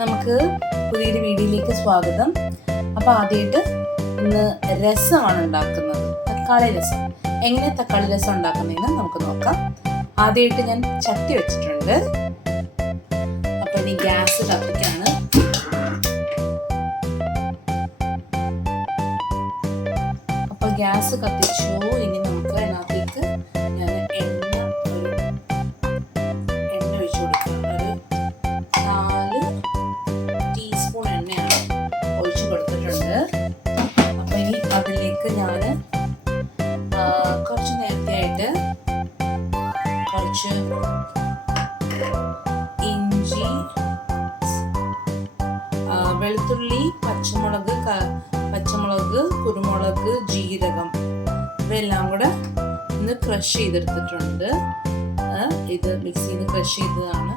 നമുക്ക് പുതിയൊരു വീഡിയോയിലേക്ക് സ്വാഗതം. അപ്പോൾ ആദ്യമായിട്ട് ഇന്ന് രസമാണ് ഉണ്ടാക്കുന്നത്. തക്കാളി രസം. എങ്ങനെ തക്കാളി രസം ഉണ്ടാക്കുന്നതെന്ന് നമുക്ക് നോക്കാം. ആദ്യമായിട്ട് ഞാൻ ചട്ടി വെച്ചിട്ടുണ്ട്. അപ്പോൾ ഇനി ഗ്യാസ് കത്തിക്കാണ്. അപ്പോൾ ഗ്യാസ് കത്തിച്ചു. പച്ചമുളക് പച്ചമുളക് കുരുമുളക് ജീരകം ഇവയെല്ലാം കൂടെ ഇന്ന് ക്രഷ് ചെയ്തെടുത്തിട്ടുണ്ട്. ഇത് മിക്സിയിൽ നിന്ന് ക്രഷ് ചെയ്തതാണ്.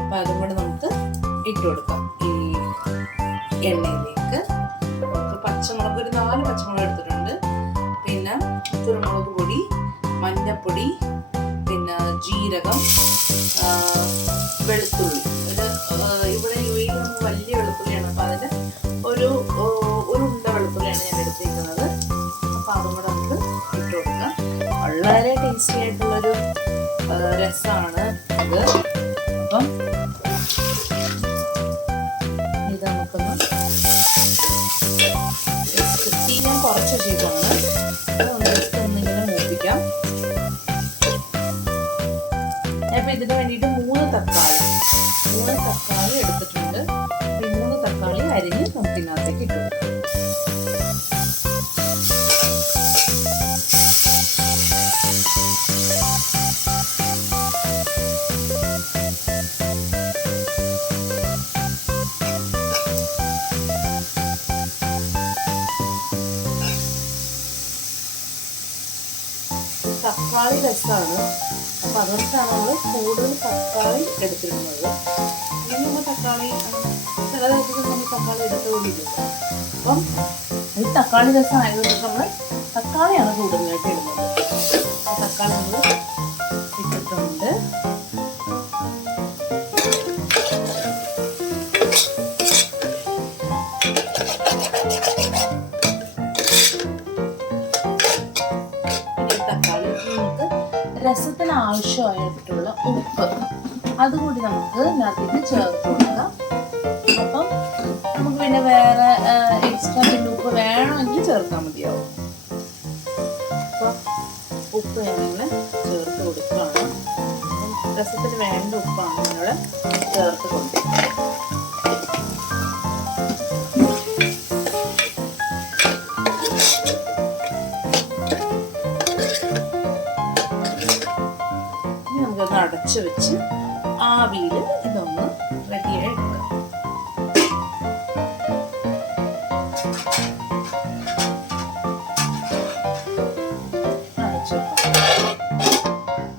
അപ്പം അതും കൂടെ നമുക്ക് ഇട്ട് കൊടുക്കാം. ഈ എണ്ണയിലേക്ക്. പച്ചമുളക് ഒരു നാല് പച്ചമുളക് എടുത്തിട്ടുണ്ട്. പിന്നെ കുരുമുളക് പൊടി മഞ്ഞപ്പൊടി പിന്നെ ജീരകം വെളുത്തുള്ളി. ഒരു ഇവിടെ യു എയിൽ വലിയ വെളുത്തുള്ളിയാണ്. അപ്പോൾ അതിന് ഒരു ഒരു ഉണ്ട വെളുത്തുള്ളിയാണ് ഞാൻ എടുത്തിരിക്കുന്നത്. അപ്പോൾ അതും കൂടെ നമുക്ക് ഇട്ട് കൊടുക്കാം. വളരെ ടേസ്റ്റി ആയിട്ടുള്ളൊരു രസമാണ് ഇത്. അപ്പം ഇത് നമുക്കൊന്ന് ഞാൻ കുറച്ച് ചെയ്താണ് ഇതിന് വേണ്ടിയിട്ട് മൂന്ന് തക്കാളി മൂന്ന് തക്കാളി എടുത്തിട്ടുണ്ട്. തക്കാളി രസമാണ് അപ്പോൾ അതുകൊണ്ടാണ് നമ്മൾ കൂടുതൽ തക്കാളി എടുത്തിരുന്നത് ഇനി നമ്മൾ തക്കാളി ചില ദിവസത്തിൽ നമ്മൾ തക്കാളി എടുത്തുകൊണ്ടിരിക്കും അപ്പം ഈ തക്കാളി രസം ആയതുകൊണ്ട് നമ്മൾ തക്കാളിയാണ് കൂടുതലായിട്ട് ഇടുന്നത്. തക്കാളി നമ്മൾ ഉപ്പ്. അതുകൂടി നമുക്ക് ഇതിനകത്തേക്ക് ചേർത്ത് കൊടുക്കാം. അപ്പം നമുക്ക് പിന്നെ വേറെ എക്സ്ട്രാ പിന്നെ ഉപ്പ് വേണമെങ്കിൽ ചേർത്താൽ മതിയാവും. അപ്പം ഉപ്പ് ഞാനിങ്ങനെ ചേർത്ത് കൊടുക്കുകയാണ്. രസത്തിന് വേണ്ട ഉപ്പാണ് നമ്മൾ ചേർത്ത് കൊടുക്കുന്നത്. വെച്ച് ആവിയിൽ ഇതൊന്ന് റെഡിയായി എടുക്കാം.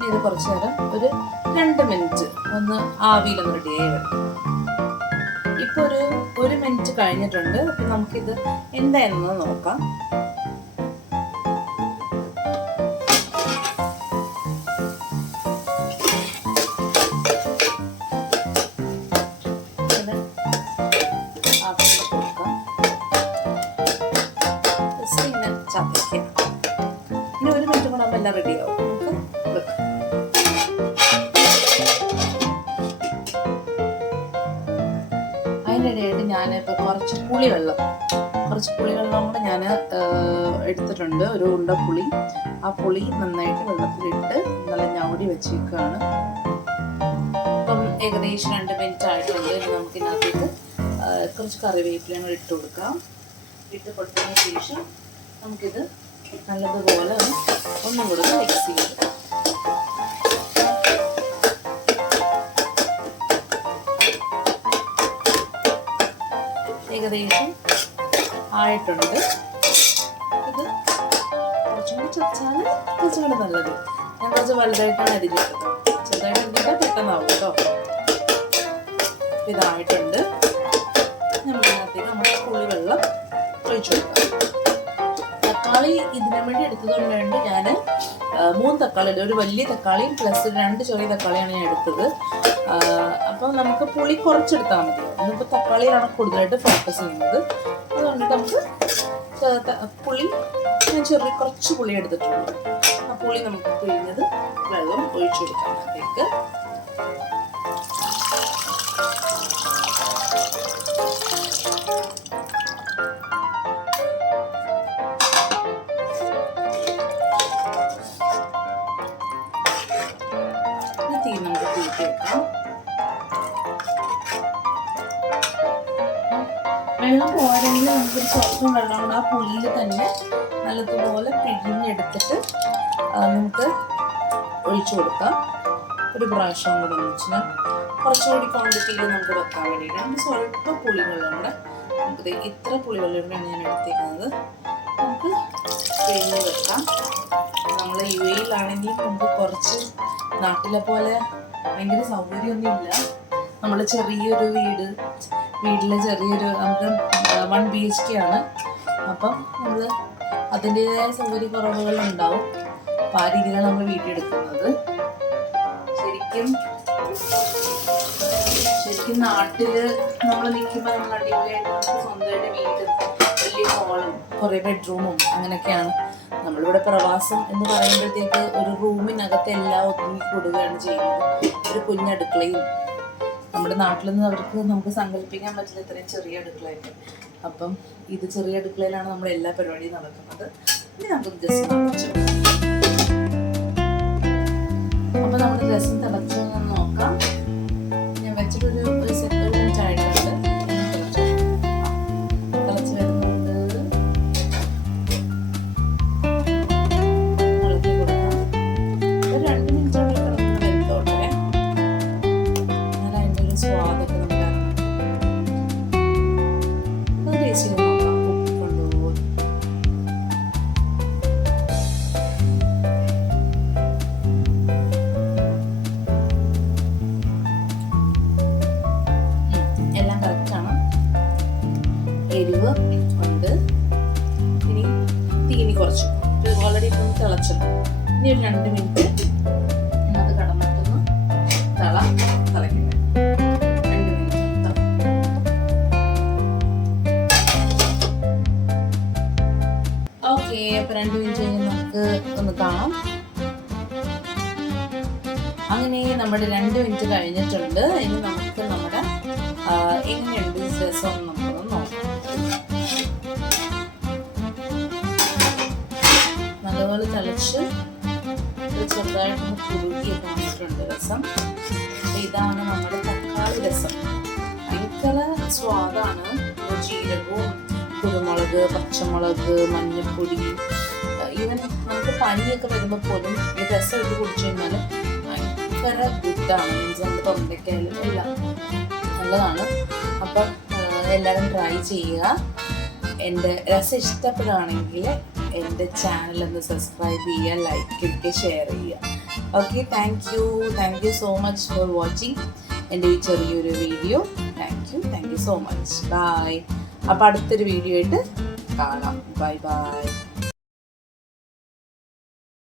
ഇത് കുറച്ച് നേരം ഒരു രണ്ട് മിനിറ്റ് ഒന്ന് ആവിയിൽ ആവിയിലൊന്ന് റെഡിയായി വരണം. ഇപ്പൊ ഒരു ഒരു മിനിറ്റ് കഴിഞ്ഞിട്ടുണ്ട്. അപ്പൊ നമുക്കിത് എന്തായെന്ന് നോക്കാം. പുളിവെള്ളം. കുറച്ച് പുളിവെള്ളം കൂടെ ഞാൻ എടുത്തിട്ടുണ്ട്. ഒരു ഉണ്ട പുളി. ആ പുളി നന്നായിട്ട് വെള്ളത്തിലിട്ട് നല്ല ഞവടി വെച്ചേക്കാണ്. അപ്പം ഏകദേശം രണ്ട് മിനിറ്റ് ആയിട്ടുണ്ട്. ഇനി നമുക്ക് ഇതിനകത്തേക്ക് ആ, കുറച്ച് കറിവേപ്പിലയും ഇട്ട് കൊടുക്കാം. ഇട്ട് കൊടുത്തതിന് ശേഷം നമുക്കിത് നല്ലതുപോലെ ഒന്ന് കൂടെ മിക്സ് ചെയ്ത് ഏകദേശം ആയിട്ടുണ്ട്. ഇത് കുറച്ചും കൂടി ചതച്ചാൽ നല്ലത്. ഞാൻ കുറച്ച് വലുതായിട്ടാണ് അരിഞ്ഞത് ചെറുതായിട്ട് അരിഞ്ഞാൽ പെട്ടെന്നാവും കേട്ടോ. ഇതായിട്ടുണ്ട് നമുക്കതിനകത്തേക്ക് നമ്മുടെ പുളിവെള്ളം ഒഴിച്ചു കൊടുക്കാം. തക്കാളി ഇതിനു വേണ്ടി എടുത്തതുകൊണ്ട് വേണ്ടി ഞാൻ മൂന്ന് തക്കാളി ഒരു വലിയ തക്കാളിയും പ്ലസ് രണ്ട് ചെറിയ തക്കാളിയാണ് ഞാൻ എടുത്തത്. അപ്പം നമുക്ക് പുളി കുറച്ചെടുത്താൽ മതി. ഇന്നിപ്പോൾ തക്കാളിയിലാണ് കൂടുതലായിട്ട് ഫോക്കസ് ചെയ്യുന്നത്. അതുകൊണ്ട് നമുക്ക് പുളി ഞാൻ ചെറിയ കുറച്ച് പുളി എടുത്തിട്ടുള്ളൂ ആ പുളി നമുക്ക് പിഴിഞ്ഞത് വെള്ളം ഒഴിച്ചു കൊടുക്കാം അതിലേക്ക്. തീ നമുക്ക് തീറ്റി വെക്കാം. വെള്ളം പോരെങ്കിൽ നമുക്കൊരു സ്വല്പം വെള്ളം കൂടെ ആ പുളിയിൽ തന്നെ നല്ലതുപോലെ പിഴിഞ്ഞെടുത്തിട്ട് നമുക്ക് ഒഴിച്ചു കൊടുക്കാം. ഒരു പ്രാവശ്യം കൂടെ എന്ന് വെച്ചാൽ കുറച്ചുകൂടി ക്വാണ്ടിറ്റിയിൽ നമുക്ക് വെക്കാൻ വേണ്ടിയിട്ട് നമുക്ക് സ്വല്പം പുളിവെള്ളം കൂടെ നമുക്ക് ഇത്ര പുളിവെള്ളം കൂടെയാണ് ഞാൻ എടുത്തേക്കുന്നത്. നമുക്ക് പിഴിഞ്ഞ് വെക്കാം. നമ്മൾ യു എയിലാണെങ്കിൽ നമുക്ക് കുറച്ച് നാട്ടിലെ പോലെ ഭയങ്കര സൗകര്യമൊന്നും ഇല്ല നമ്മൾ ചെറിയൊരു വീട് വീട്ടിലെ ചെറിയൊരു നമുക്ക് വൺ ബി എച്ച് കെ ആണ്. അപ്പം നമ്മൾ അതിന്റെതായ സൗകര്യക്കുറവുകൾ ഉണ്ടാവും അപ്പം ആ രീതിയിലാണ് നമ്മൾ വീട്ടിലെടുക്കുന്നത് ശരിക്കും ശരിക്കും നാട്ടിൽ നമ്മൾ നിൽക്കുമ്പോൾ നമ്മൾ അടിപൊളിയായിട്ട് സ്വന്തമായിട്ട് വീട് വലിയ ഹോളും കുറേ ബെഡ്റൂമും അങ്ങനെയൊക്കെയാണ്. നമ്മളിവിടെ പ്രവാസം എന്ന് പറയുമ്പോഴത്തേക്ക് ഒരു റൂമിനകത്ത് എല്ലാം ഒതുങ്ങി കൂടുകയാണ് ചെയ്യുന്നത്. ഒരു കുഞ്ഞടുക്കളയും നമ്മുടെ നാട്ടിൽ നിന്ന് അവർക്ക് നമുക്ക് സങ്കല്പിക്കാൻ പറ്റില്ല ഇത്രയും ചെറിയ അടുക്കളയൊക്കെ. അപ്പം ഇത് ചെറിയ അടുക്കളയിലാണ് നമ്മുടെ എല്ലാ പരിപാടിയും നടക്കുന്നത്. ഇനി നമുക്ക് അപ്പൊ നമ്മുടെ രസം തിളച്ചു. എരിവ് ഉണ്ട് ഇനി തീനി കുറച്ചു. ഓൾറെഡി ഇപ്പം തിളച്ചല്ലോ ഇനി ഒരു രണ്ട് മിനിറ്റ് അത് കടന്നിട്ടൊന്ന് തള തിളക്കട്ടെ രണ്ട് മിനിറ്റ്. ഓക്കെ അപ്പൊ രണ്ട് നമുക്ക് ഒന്ന് കാണാം. അങ്ങനെ നമ്മുടെ രണ്ട് മിനിറ്റ് കഴിഞ്ഞിട്ടുണ്ട്. ഇനി നമുക്ക് നമ്മുടെ എങ്ങനെയുണ്ട് രസം ഇത് ചെറുതായിട്ടൊന്ന് കുറുകിയൊക്കെ വന്നിട്ടുണ്ട് രസം. ഇതാണ് നമ്മുടെ തക്കാളി രസം. ഭയങ്കര സ്വാദാണ്. ജീരകവും കുരുമുളക് പച്ചമുളക് മഞ്ഞൾപ്പൊടി ഈവൻ നമുക്ക് പനിയൊക്കെ വരുമ്പോൾ പോലും ഈ രസം എടുത്ത് കുടിച്ചു കഴിഞ്ഞാൽ ഭയങ്കര ഗുഡാണ്. മീൻസ് നമ്മുടെ തൊണ്ടയ്ക്കായാലും എല്ലാം നല്ലതാണ്. അപ്പം എല്ലാവരും ട്രൈ ചെയ്യുക. എന്റെ രസം ഇഷ്ടപ്പെടുകയാണെങ്കിൽ എന്റെ ചാനൽ ഒന്ന് സബ്സ്ക്രൈബ് ചെയ്യുക ലൈക്ക് ചെയ്യുക ഷെയർ ചെയ്യുക. Okay thank you thank you so much for watching എന്റെ ഈ ചെറിയൊരു video thank you thank you so much bye അപ്പോൾ അടുത്തൊരു വീഡിയോ ആയിട്ട് കാണാം. Bye bye